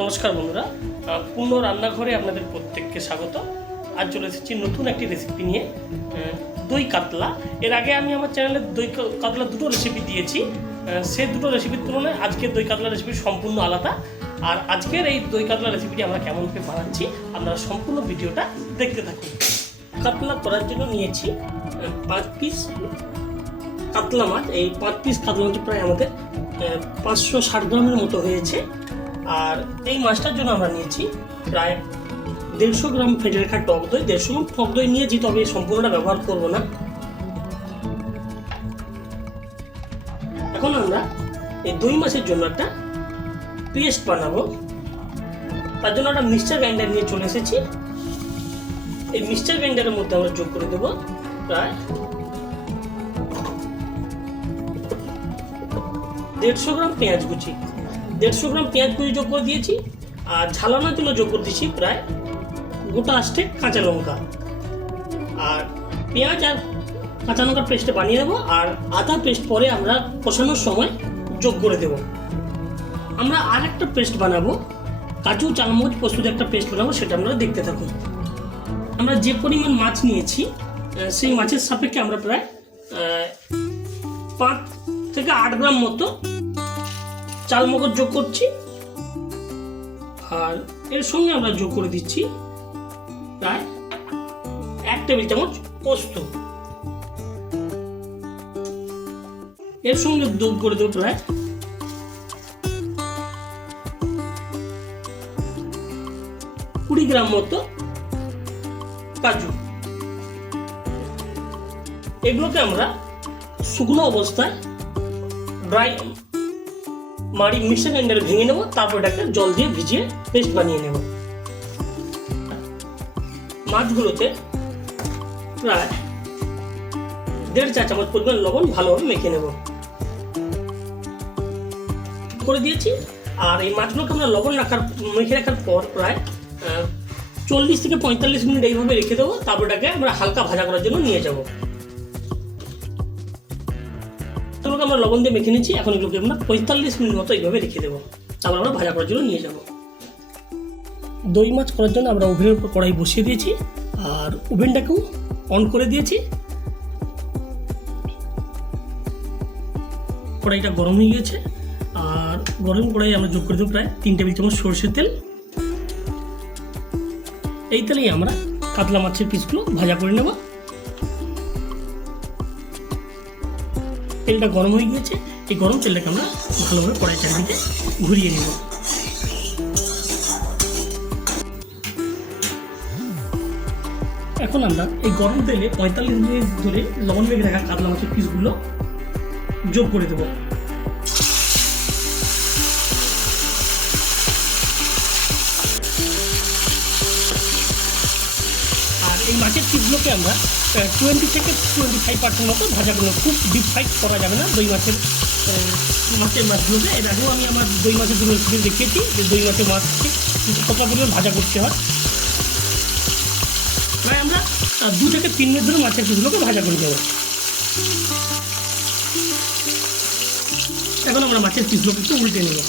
নমস্কার বন্ধুরা, পূর্ণ রান্নাঘরে আপনাদের প্রত্যেককে স্বাগত। আজ চলে এসেছি নতুন একটি রেসিপি নিয়ে, দই কাতলা। এর আগে আমি আমার চ্যানেলে দই কাতলা দুটো রেসিপি দিয়েছি। সেই দুটো রেসিপির তুলনায় আজকের দই কাতলা রেসিপি সম্পূর্ণ আলাদা। আর আজকের এই দই কাতলা রেসিপিটি আমরা কেমনভাবে বানাচ্ছি আপনারা সম্পূর্ণ ভিডিওটা দেখতে থাকুন। কাতলা করার জন্য নিয়েছি 5 পিস কাতলা মাছ। এই 5 পিস কাতলা মাছ প্রায় আমাদের 560 গ্রামের মতো হয়েছে। আর এই মাছটার জন্য আমরা নিয়েছি প্রায় 150 গ্রাম ফেটে রাখা টক দই। 150 গ্রাম টক দই নিয়েছি, তবে সম্পূর্ণটা ব্যবহার করব না। এখন আমরা এই দই মাছের জন্য একটা পেস্ট বানাবো। তার জন্য একটা মিক্সচার গ্রাইন্ডার নিয়ে চলে এসেছি। এই মিক্সচার গ্রাইন্ডারের মধ্যে আমরা যোগ করে দেবো প্রায় 150 গ্রাম পেঁয়াজ কুচি। 150 গ্রাম পেঁয়াজ কুচি যোগ করে দিয়েছি। আর ঝালানোর জন্য যোগ করে দিয়েছি প্রায় গোটা 8 কাঁচা লঙ্কা। আর পেঁয়াজ আর কাঁচা লঙ্কার পেস্টটা বানিয়ে দেবো। আর আদা পেস্ট পরে আমরা কষানোর সময় যোগ করে দেব। আমরা আর একটা পেস্ট বানাবো, কাজু চালমগজ প্রস্তুত একটা পেস্ট বানাবো, সেটা আমরা দেখতে থাকুন। আমরা যে পরিমাণ মাছ নিয়েছি সেই মাছের সাপেক্ষে আমরা প্রায় 5 থেকে 8 গ্রাম মতো চালমগজ যোগ করছি। আর এর সঙ্গে আমরা যোগ করে দিচ্ছি প্রায় 1 টেবিল চামচ পোস্ত। এর সঙ্গে যোগ করে দেবো প্রায় 20 গ্রাম মতো কাজু। এগুলোকে আমরা শুকনো অবস্থায় ড্রাই মিক্সার গ্রাইন্ডারে ভেঙে নেব। তারপর এটাকে জল দিয়ে ভিজিয়ে পেস্ট বানিয়ে নেব। মাছগুলোতে প্রায় 1.5 চা চামচ পরিমাণ লবণ ভালোভাবে মেখে নেব করে দিয়েছি। আর এই মাছগুলোকে আমরা লবণ মেখে রাখার পর প্রায় 40 থেকে 45 মিনিট এইভাবে রেখে দেবো। তারপর এটাকে আমরা হালকা ভাজা করার জন্য নিয়ে যাব। এগুলোকে আমরা লবণ দিয়ে মেখে নিচ্ছি। এখন এগুলোকে আমরা 45 মিনিট মতো এইভাবে রেখে দেবো। তারপর আমরা ভাজা করার জন্য নিয়ে যাব। দই মাছ করার জন্য আমরা ওভেনের উপর কড়াই বসিয়ে দিয়েছি। আর ওভেনটাকেও অন করে দিয়েছি। কড়াইটা গরম হয়ে গেছে। আর গরম কড়াই আমরা যোগ করে দেবো প্রায় 3 টেবিল চামচ সরষের তেল। এই তেলেই আমরা কাতলা মাছের পিসগুলো ভাজা করে নেব। তেলটা গরম হয়ে গিয়েছে। এই গরম তেলটাকে আমরা ভালোভাবে কড়াই চারিদিকে ঘুরিয়ে নেব। এখন আমরা এই গরম তেলে 45 মিনিট ধরে লবণ মেখে রাখা কাতলা মাছের পিসগুলো যোগ করে দেবো। আর এই মাছের পিসগুলোকে আমরা 20 থেকে 25% মতো ভাজা করবো। খুব ডিপ ফ্রাই করা যাবে না দই মাছের মাছগুলোকে। এর আগেও আমি আমার দই মাছের দুটো রেসিপি দেখিয়েছি যে দই মাছের মাছকে কতটা পরিমাণ ভাজা করতে হয়। প্রায় আমরা 2 থেকে 3 মিনিট ধরে মাছের পিসগুলোকে ভাজা করে দেবো। এখন আমরা মাছের পিসগুলোকে একটু উল্টে নেব।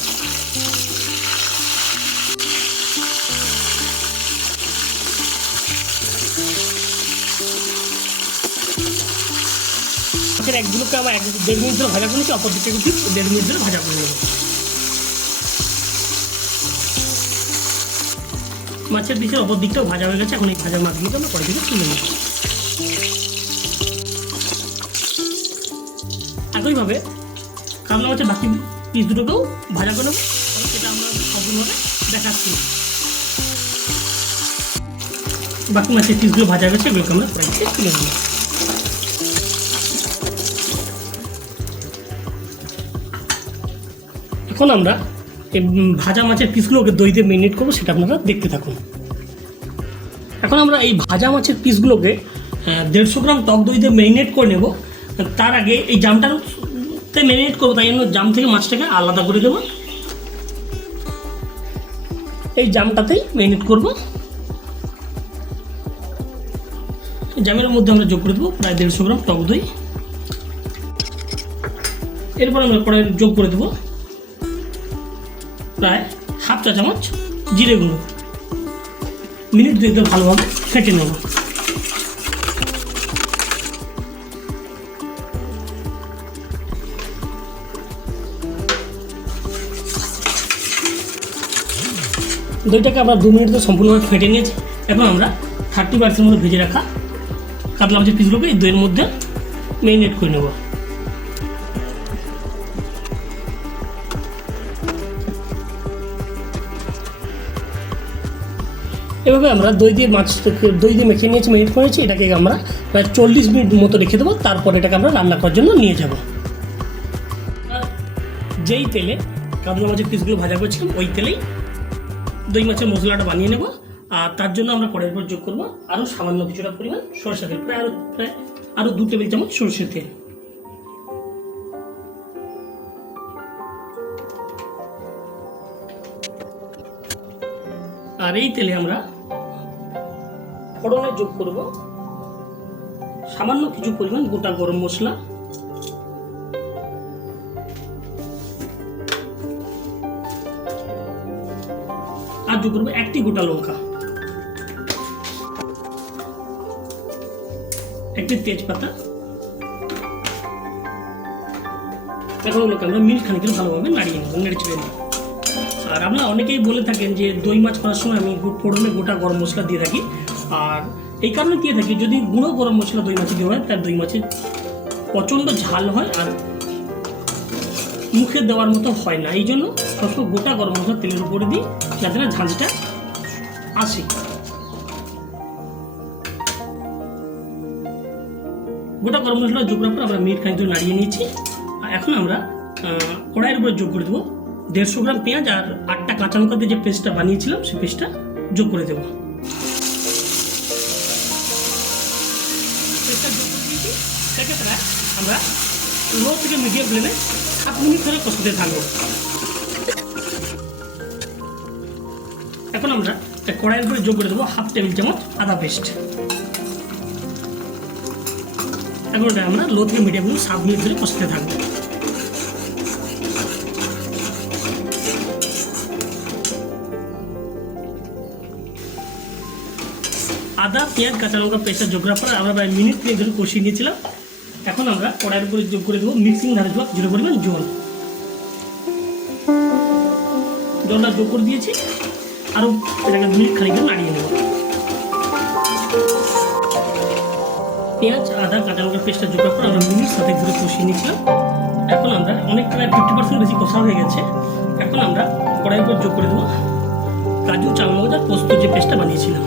মাছের একগুলোকে আমরা 1-1.5 মিনিট ধরে ভাজা করেছি, অপর দিকে একটু 1.5 মিনিট ধরে ভাজা করে নেব। মাছের পিসের অপর দিকটাও ভাজা হয়ে গেছে। এখন এই ভাজা মাছগুলোকে আমরা পরে থেকে তুলে নেব। একইভাবে কাতলা মাছের বাকি পিস দুটোকেও ভাজা করে নেব। সেটা আমরা সম্পূর্ণভাবে দেখাচ্ছি। বাকি মাছের পিসগুলো ভাজা গেছে, এগুলোকে আমরা পরে থেকে তুলে নেব। এখন আমরা এই ভাজা মাছের পিসগুলোকে দই দিয়ে মেরিনেট করবো, সেটা আপনারা দেখতে থাকুন। এখন আমরা এই ভাজা মাছের পিসগুলোকে 150 গ্রাম টক দই দিয়ে মেরিনেট করে নেব। তার আগে এই জামটাতে মেরিনেট করবো, তাই জন্য জাম থেকে মাছটাকে আলাদা করে দেবো। এই জামটাতেই মেরিনেট করবো। জামের মধ্যে আমরা যোগ করে দেবো প্রায় 150 গ্রাম টক দই। এরপর আমরা যোগ করে দেবো প্রায় হাফ চা চামচ জিরে গুঁড়ো, মিনিট 2 ভালোভাবে ফেটে নেব। দইটাকে আমরা 2 মিনিট সম্পূর্ণভাবে ফেটে নিয়েছি। এখন আমরা 30% মতো ভেজে রাখা কাতলা মাছের পিসগুলোকে এই দইয়ের মধ্যে ম্যারিনেট করে নেব। এভাবে আমরা দই দিয়ে মেখে নিয়েছি, ম্যারিনেট করেছি। এটাকে আমরা প্রায় 40 মিনিট মতো রেখে দেবো। তারপর এটাকে আমরা রান্না করার জন্য নিয়ে যাব। যেই তেলে কাতলা মাছের পিসগুলো ভাজা করছিলাম ওই তেলেই দই মাছের মশলাটা বানিয়ে নেব। আর তার জন্য আমরা কড়াইয়ের উপর যোগ করবো আরও সামান্য কিছুটা পরিমাণ সরষের তেল, প্রায় আরও 2 টেবিল চামচ সরষের তেল। আর এই তেলে আমরা ফোড়নে যোগ করব সামান্য কিছু পরিমাণ গোটা গরম মশলা, আর যোগ করবো 1টি গোটা লঙ্কা, 1টি তেজপাতা। এখন ওগুলোকে আমরা মিনিট খানিকের ভালোভাবে নাড়িয়ে নেব, নেড়ে চেড়ে নেব। আর আপনারা অনেকেই বলে থাকেন যে দই মাছ করার সময় আমি ফোড়নে গোটা গরম মশলা দিয়ে থাকি। আর এই কারণে দিয়ে থাকি, যদি গুঁড়ো গরম মশলা দই মাছে দেওয়া হয় তার দই মাছের প্রচণ্ড ঝাল হয় আর মুখে দেওয়ার মতো হয় না। এই জন্য সবসময় গোটা গরম মশলা তেলের উপরে দিই, যাতে না ঝাঁঝটা আসে। গোটা গরম মশলা যোগ করার পর আমরা মিনিট খানিক ধরে নাড়িয়ে নিয়েছি। এখন আমরা কড়াইয়ের উপরে যোগ করে দেবো 150 গ্রাম পেঁয়াজ আর 8টা কাঁচা লঙ্কা দিয়ে যে পেস্টটা বানিয়েছিলাম সেই পেস্টটা যোগ করে দেবো। পেস্টটা যোগ করে দিয়েছি। সেক্ষেত্রে আমরা লো থেকে মিডিয়াম ফ্লেমে 7 মিনিট ধরে কষাতে থাকবো। এখন আমরা কড়াইয়ের উপরে যোগ করে দেবো হাফ টেবিল চামচ আদা পেস্ট। এখন ওটা আমরা লো থেকে মিডিয়াম ফ্লেমে 7 মিনিট ধরে কষাতে থাকবো। আদা পেঁয়াজ কাঁচা লঙ্কা পেস্টটা যোগ করার পর আমরা প্রায় মিনিট 3 ধরে কষিয়ে নিয়েছিলাম। এখন আমরা কড়াইয়ের উপরে যোগ করে দেবো মিক্সিং ধারে যোগ 0 পরিমাণ জলটা যোগ করে দিয়েছি। আরও এটাকে মিনিট খানিক নাড়িয়ে নেব। পেঁয়াজ আদা কাঁচা লঙ্কা পেস্টটা যোগ করার পর আমরা মিনিট 7 ধরে কষিয়ে নিয়েছিলাম। এখন আমরা অনেক প্রায় 50% বেশি কষা হয়ে গেছে। এখন আমরা কড়াইয়ের উপর যোগ করে দেবো কাজু চালমগজ আর পোস্ত যে পেস্টটা বানিয়েছিলাম।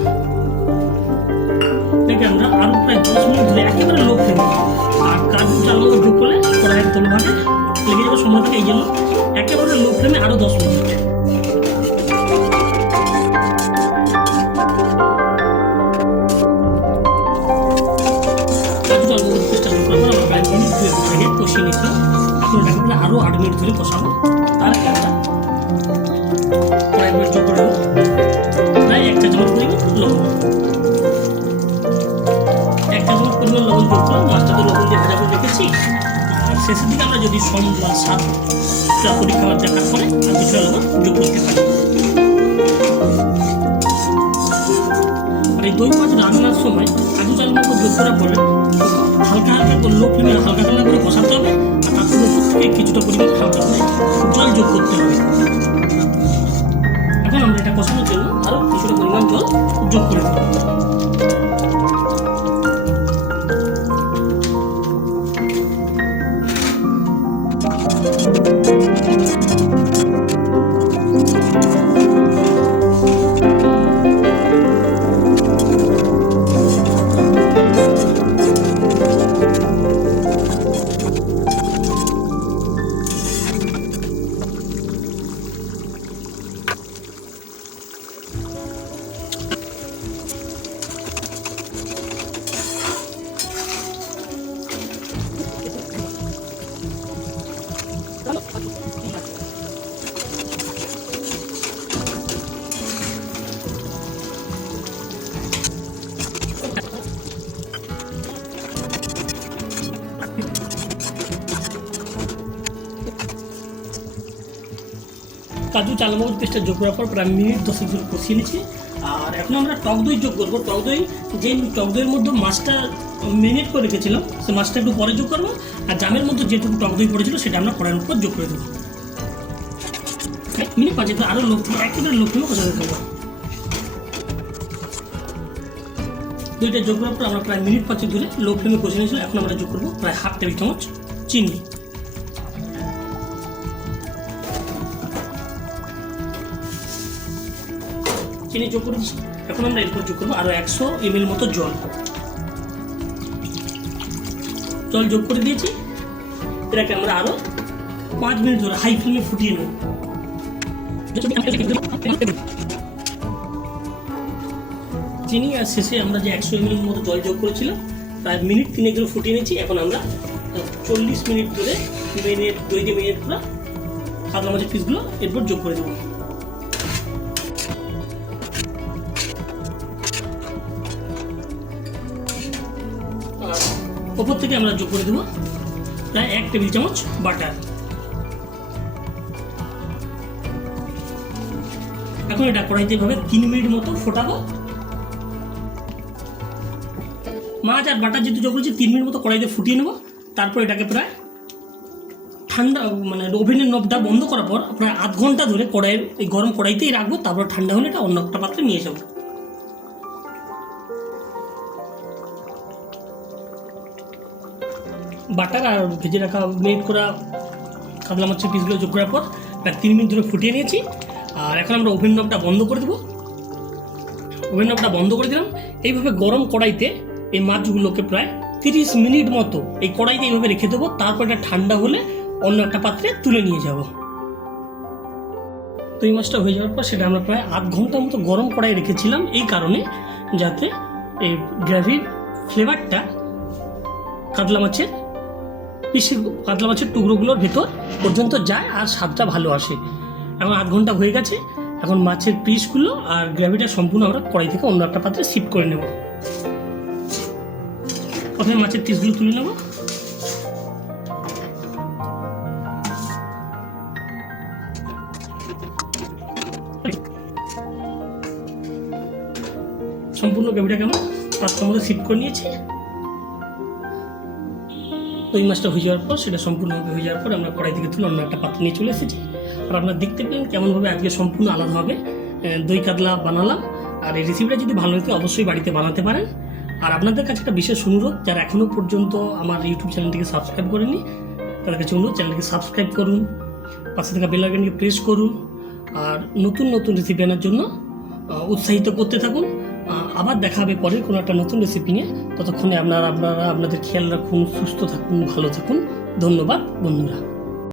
এটাকে আমরা আরও প্রায় 10 মিনিট ধরে একেবারে লো ফ্লেমে, আর কাজু চালমগজ যোগ করলে কড়াইয়ের তলভাগে লেগে যাওয়ার সময় থাকে, এই জন্য একেবারে লো ফ্লেমে আরও 10 মিনিট। কাজু চালমগজ পেস্টটা যোগ করার পর আমরা প্রায় মিনিট 2 থেকে কষিয়ে নিচ্ছিলাম। এখন এটাকে আরও 8 মিনিট ধরে কষাবো। তার আগে আমরা কড়াইয়ের উপর যোগ করে দেবো প্রায় 1 চা চামচ পরিমাণ লবণ। 1 চা চামচ পরিমাণ লবণ যোগ করলাম। মাছটা তো লবণ দিয়ে ভাজা করে রেখেছি। আর শেষের দিকে আমরা যদি স্বাদটা পরীক্ষা দেখার পরে আর কিছুটা লবণ যোগ করতে পারি। আর এই দই মাছ রান্নার সময় কাজু চালমগজ যোগ করার পরে হালকা লো ফ্লেমে হালকা করে কষাতে হবে। আর তার থেকে কিছুটা পরিমাণ হালকা করে জল যোগ করতে হবে। এখন আমরা এটা কষানোর জন্য আরও কিছুটা পরিমাণ জল যোগ করে দেবো। কাজু চালমগজ পেস্টটা যোগ করার পর প্রায় মিনিট 10 ধরে কষিয়ে নিচ্ছি। আর এখন আমরা টক দই যোগ করবো। টক দইয়ের মধ্যে মাছটা মেরিনেট করে রেখেছিলাম, সে মাছটা একটু পরে যোগ করবো। আর জামের মধ্যে যেটুকু টক দই পড়েছিল সেটা আমরা কড়াইয়ের উপর যোগ করে দেবো। মিনিট 5 আরও একেবারে লোক ফ্লেমে কষাতে থাকবো। দইটা যোগ করার পর আমরা প্রায় মিনিট 5 ধরে লো ফ্লেমে কষে নিয়েছিলাম। এখন আমরা যোগ করবো প্রায় হাফ টেবিল চামচ চিনি। চিনি যোগ করে দিচ্ছি। এখন আমরা এরপর যোগ করবো আরও 100 ml মতো জল যোগ করে দিয়েছি। এটাকে আমরা আরও 5 মিনিট ধরে হাই ফ্লেমে ফুটিয়ে নেব। চিনি আর শেষে আমরা যে 100 ml মতো জল যোগ করেছিলাম প্রায় মিনিট 3 ধরে ফুটিয়ে নিয়েছি। এখন আমরা 40 মিনিট ধরে দই দিয়ে মেরিনেট করা কাতলা মাছের পিসগুলো এরপর যোগ করে দেবো। আর ওপর থেকে আমরা যোগ করে দেবো প্রায় 1 টেবিল চামচ বাটার। এখন এটা কড়াইতে ভাবে 3 মিনিট মতো ফোটাবো। মাছ আর বাটার যেহেতু যোগ করেছি 3 মিনিট মতো কড়াইতে ফুটিয়ে নেবো। তারপর এটাকে প্রায় ঠান্ডা মানে ওভেনের নবটা বন্ধ করার পর প্রায় আধ ঘন্টা ধরে এই গরম কড়াইতেই রাখবো। তারপর ঠান্ডা হলে এটা অন্য একটা পাত্রে নিয়ে যাবো। বাটার আর ভেজে রাখা মেরিনেট করা কাতলা মাছের পিসগুলো যোগ করার পর প্রায় 3 মিনিট ধরে ফুটিয়ে নিয়েছি। আর এখন আমরা ওভেন নবটা বন্ধ করে দেবো। ওভেন নবটা বন্ধ করে দিলাম। এইভাবে গরম কড়াইতে এই মাছগুলোকে প্রায় 30 মিনিট মতো এই কড়াইতে এইভাবে রেখে দেবো। তারপর এটা ঠান্ডা হলে অন্য একটা পাত্রে তুলে নিয়ে যাব। তো এই মাছটা হয়ে যাওয়ার পর সেটা আমরা প্রায় আধ ঘন্টার মতো গরম কড়াই রেখেছিলাম, এই কারণে যাতে এই গ্রেভির ফ্লেভারটা কাতলা মাছের টুকরোগুলোর ভেতর পর্যন্ত যায় আর স্বাদটা ভালো আসে। এখন আধ ঘন্টা হয়ে গেছে। এখন মাছের পিসগুলো আর গ্রেভিটা সম্পূর্ণ আমরা কড়াই থেকে অন্য একটা পাত্রে শিফট করে নেব। প্রথমে মাছের পিসগুলো তুলে নেব। সম্পূর্ণ গ্রেভিটাকে আমরা পাত্রের মধ্যে শিফট করে নিয়েছি। ওই মাছটা হয়ে যাওয়ার পর সেটা সম্পূর্ণভাবে হয়ে যাওয়ার পর আমরা কড়াই থেকে তুলে অন্য একটা পাত্র নিয়ে চলে এসেছি। আর আপনারা দেখতে পেলেন কেমনভাবে আজকে সম্পূর্ণ আলাদাভাবে দই কাতলা বানালাম। আর এই রেসিপিটা যদি ভালো লাগে অবশ্যই বাড়িতে বানাতে পারেন। আর আপনাদের কাছে একটা বিশেষ অনুরোধ, যারা এখনও পর্যন্ত আমার ইউটিউব চ্যানেলটিকে সাবস্ক্রাইব করেনি তাদের কাছে অনুরোধ, চ্যানেলটিকে সাবস্ক্রাইব করুন, পাশে থাকা বেল আইকনকে প্রেস করুন। আর নতুন নতুন রেসিপি আনার জন্য উৎসাহিত করতে থাকুন। আবার দেখা হবে পরের কোনো একটা নতুন রেসিপি নিয়ে। ততক্ষণে আপনারা আপনাদের খেয়াল রাখুন, সুস্থ থাকুন, ভালো থাকুন। ধন্যবাদ বন্ধুরা।